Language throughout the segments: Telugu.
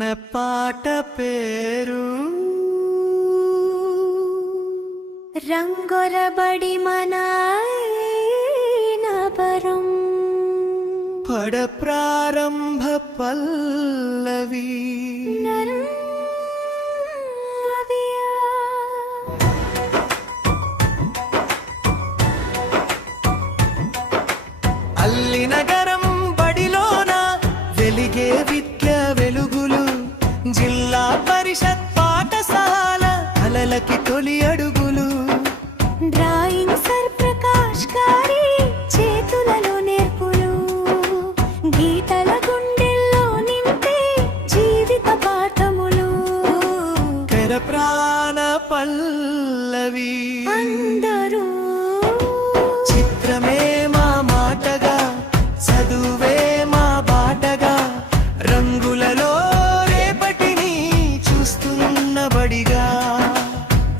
పాట పేరు రంగొరబడి మనాపరం పడ ప్రారంభ పల్లవి అల్లి నగరం బడిలోన వెలిగే విద్య వెలుగులు జిల్లా పరిషత్ పాఠశాల అలలకి తొలి అడుగులు డ్రాయింగ్ సర్ ప్రకాష్ గారి చేతులలో నేర్పులు గీతల గుండెల్లో నింపే జీవిత పాఠములు కర ప్రాణ పల్లవి అందరూ చిత్రమే మా మాటగా చదువే మా బాటగా రంగులలో రేపటిని చూస్తున్న బడిగా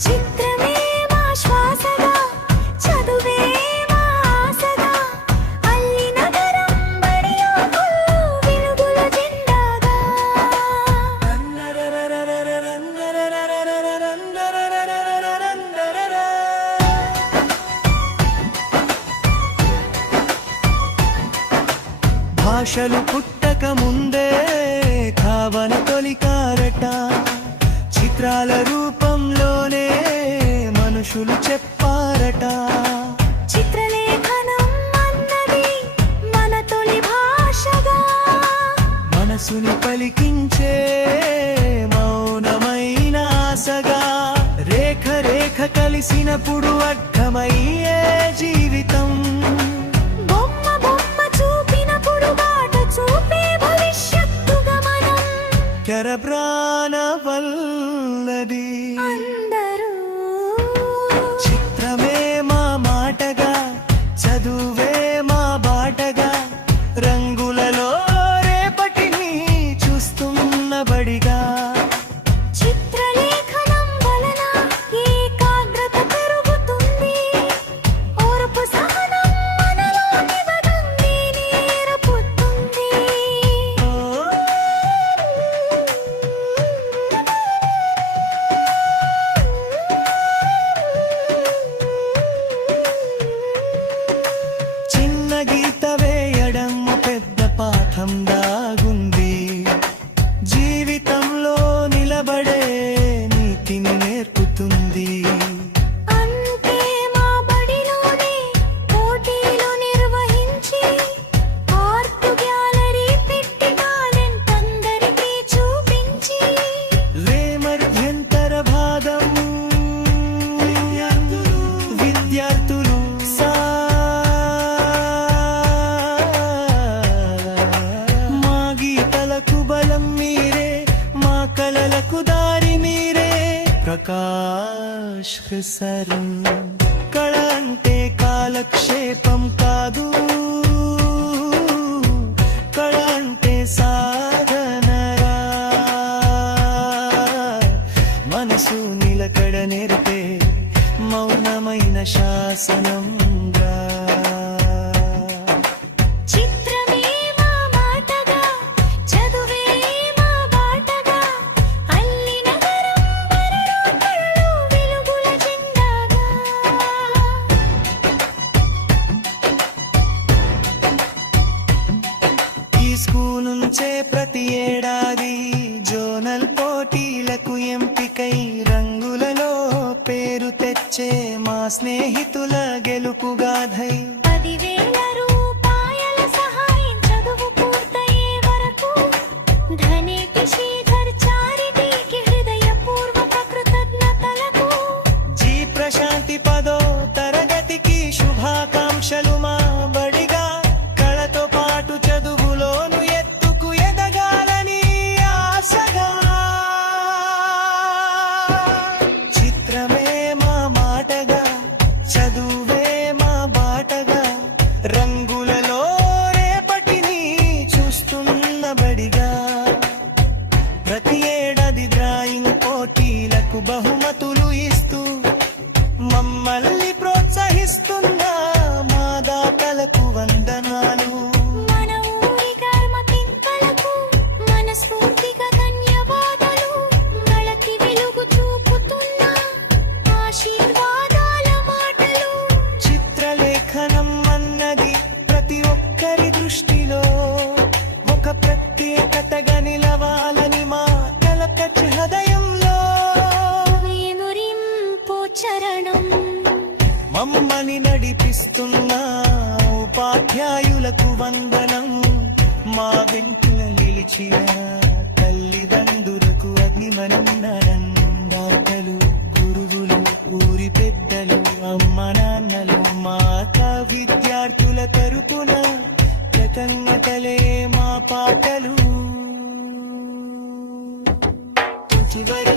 చిత్రమే మా శ్వాసగా చదువే మా ఆశగా అల్లి నగరం బడిలో వెలుగుల జెండాగా భాషలు పుట్టక ముందే భావన తొలికారట చిత్రాల రూపంలోనే మనుషులు చెప్పారట చిత్రలేఖనం అన్నది మన తొలి భాషగా మనసుని పలికించే మౌనమైన ఆశగా రేఖ రేఖ కలిసినప్పుడు అర్థమయ్యే జీవితం బొమ్మ బొమ్మ చూపినప్పుడు బాట చూపే భవిష్యత్తు గమనం కరప్రాణ వల్లది అందరూ చిత్రమే మా మాటగా చదువే మా బాటగా రంగులలో రేపటిని చూస్తున్న బడిగా చిత్రలేఖనం వలన ఏకాగ్రత పెరుగుతుంది ఓర్పు సహనం మనలో నిబదంది నేర్పుతుంది చిన్న గీత వేయడం పెద్ద పాఠం దాగుంది జీవితంలో నిలబడే నీతిని నేర్పుతుంది అంటే మా బడిలోనే పోటీలు నిర్వహించి ఆర్ట్ గ్యాలరీ పెట్టి టాలెంట్ అందరికీ చూపించి వేమర్భ్యంతర భాగం విద్యార్థులు మా గీతలకు బలం మీరే మా కలలకు దారి మీరే ప్రకాష్ సర్ కళ అంటే కాలక్షేపం కాదు కళ అంటే సాధనరా మనసు నిలకడ నేర్పే మౌనమైన శాసనంగా చిత్రమే మా మాటగా చదువే మా బాటగా అల్లి నగరం బడిలో వెలుగుల జెండాగా ఈ స్కూల్ నుంచే ప్రతి ఏడాది జోనల్ పోటీలకు ఎంపికై రంగులలో పేరు తెచ్చే మా స్నేహితుల గెలుపుగాథై 10,000 రూపాయల సహాయం చదువు పూర్తయ్యే వరకు ధనేటి శ్రీధర్ చారిటీకి హృదయపూర్వక కృతజ్ఞతలకు జీ ప్రశాంతి 10వ తరగతికి శుభాకాంక్షలు మా బడిగా కళతో పాటు చదువులోను ఎత్తుకు ఎదగాలని ఆశగా చిత్రమే మా మాటగా చదువు మమ్మని నడిపిస్తున్న ఉపాధ్యాయులకు వందనం మా వెంట నిలిచిన తల్లిదండ్రులకు అభిమనందనం దాతలు గురువులు ఊరి పెద్దలు అమ్మ నాన్నలు మాత విద్యార్థుల తరపున కృతజ్ఞతలే మా పాటలు చివరి